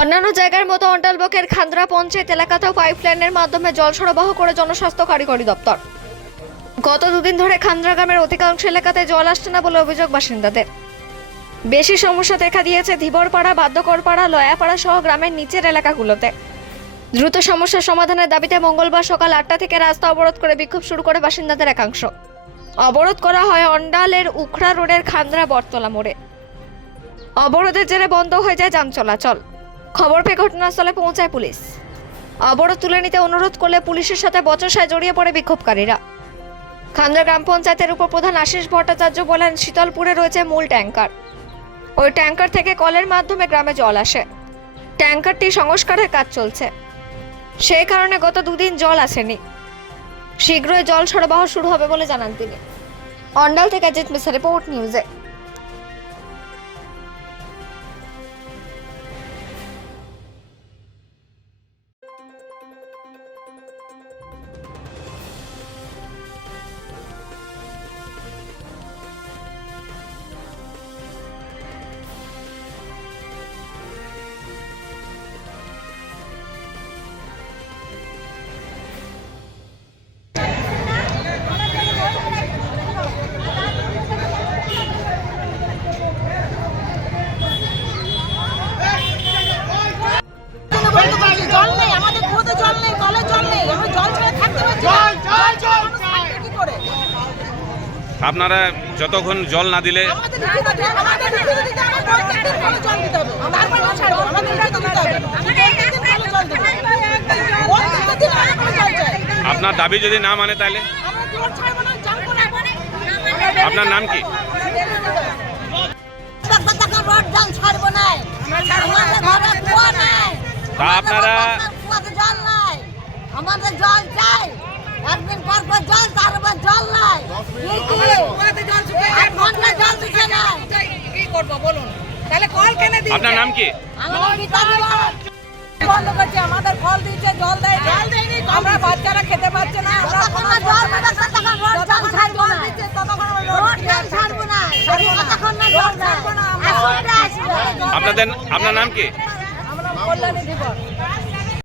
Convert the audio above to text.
অন্যান্য জায়গার মতো অন্টালবকের খান্দ্রা পঞ্চায়েত এলাকাতেও পাইপলাইনের মাধ্যমে জল সরবরাহ করে জনস্বাস্থ্য কারিগরি দপ্তর। গত দুদিন ধরে খান্দ্রা গ্রামের অধিকাংশ এলাকাতে জল আসছে না বলে অভিযোগ বাসিন্দাদের। বেশি সমস্যা দেখা দিয়েছে ধীবরপাড়া, বাদ্যকরপাড়া, লয়াপাড়া সহ গ্রামের নিচের এলাকাগুলোতে। দ্রুত সমস্যার সমাধানের দাবিতে মঙ্গলবার সকাল আটটা থেকে রাস্তা অবরোধ করে বিক্ষোভ শুরু করে বাসিন্দাদের একাংশ। অবরোধ করা হয় অন্ডালের উখড়া রোডের খান্দ্রা বটতলা মোড়ে। অবরোধের জেরে বন্ধ হয়ে যায় যান চলাচল। খবর পেয়ে ঘটনাস্থলে পৌঁছায় পুলিশ। অবরোধ তুলে নিতে অনুরোধ করলে পুলিশের সাথে বচসায় জড়িয়ে পড়ে বিক্ষোভকারীরা। খান্দ্রা গ্রাম পঞ্চায়েতের উপপ্রধান আশিস ভট্টাচার্য বলেন, শীতলপুরে রয়েছে মূল ট্যাঙ্কার। ওই ট্যাঙ্কার থেকে কলের মাধ্যমে গ্রামে জল আসে। ট্যাঙ্কারটি সংস্কারের কাজ চলছে। সেই কারণে গত দুদিন জল আসেনি। শীঘ্রই জল সরবরাহ শুরু হবে বলে জানান তিনি। অন্ডাল থেকে জিত মিসা রিপোর্ট নিউজে। প্রত্যেকদিন যতক্ষণ জল না দিলে আপনার দাবি যদি না মানে তাহলে? আপনার নাম কি? তা আপনারা- জল নাই। আমাদের জল চাই। একদিন পর পর জল তারপর জল নাই কি কি আট ঘণ্টা জল দিচ্ছে না কি করব বলুন তাহলে কল কেন দিন আপনার নাম কি? বন্ধ করছে আমাদের ফল দিচ্ছে জল দেয় জল দেয়নি, আমরা বাচ্চারা খেতে পারছে না আমরা জল জল ছাড়বো না। জল ছাড়বো না। যতক্ষণ না। জল ছাড়বো না আপনাদের আপনার নাম কি? আমরা কল্যাণী দিবস।